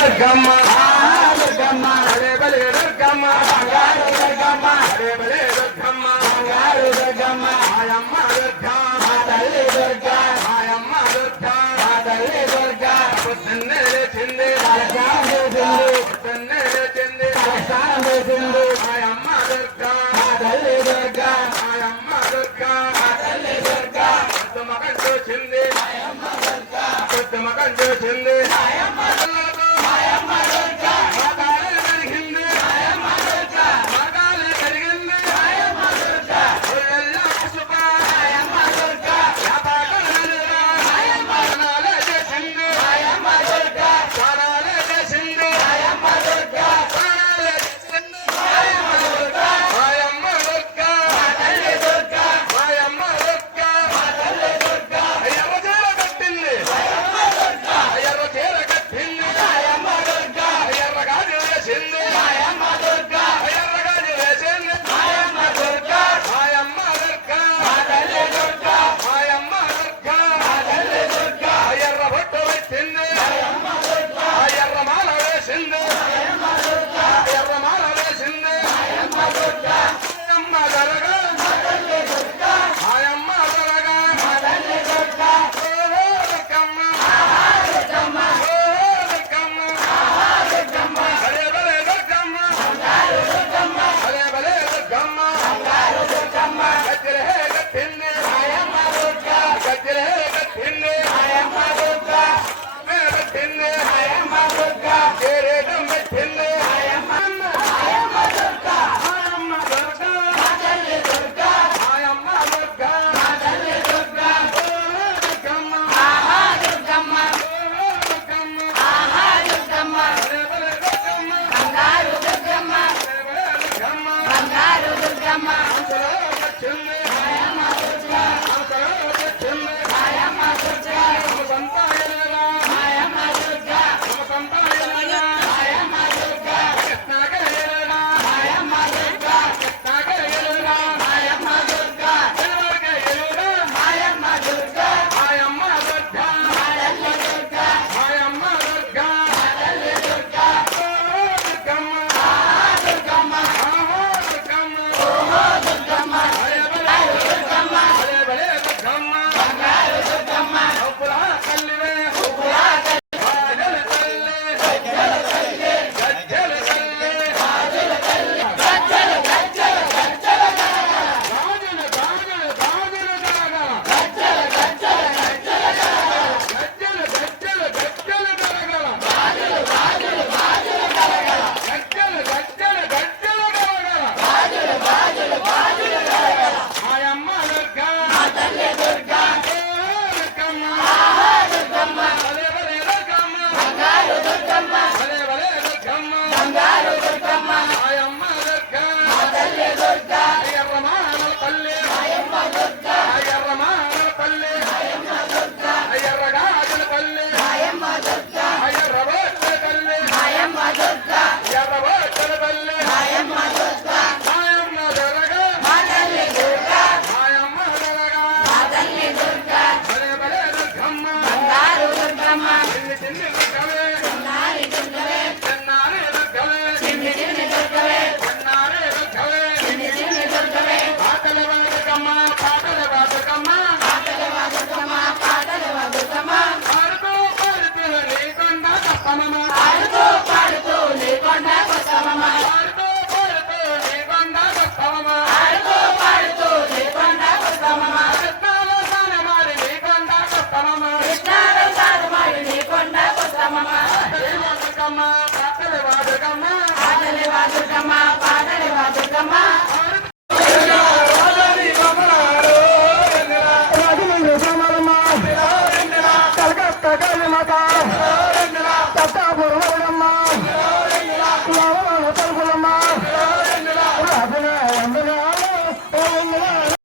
దుర్గమ్మ దుర్గమ్మ అరే బలే దుర్గమ్మ బంగారు దుర్గమ్మ అరే బలే దుర్గమ్మ బంగారు దుర్గమ్మ ఆయమ్మ దుర్గా మా తల్లి దుర్గా ఆయమ్మ దుర్గా మా తల్లి దుర్గా పొద్దున్నే లేచింది తలస్నానం చేసింది పొద్దున్నే లేచింది తలస్నానం చేసింది ఆయమ్మ దుర్గా మా తల్లి దుర్గా ఆయమ్మ దుర్గా మా తల్లి దుర్గా పొద్దు మగం చూసింది ఆయమ్మ దుర్గా పొద్దు మగం చూసింది ఆయమ్మ Tata,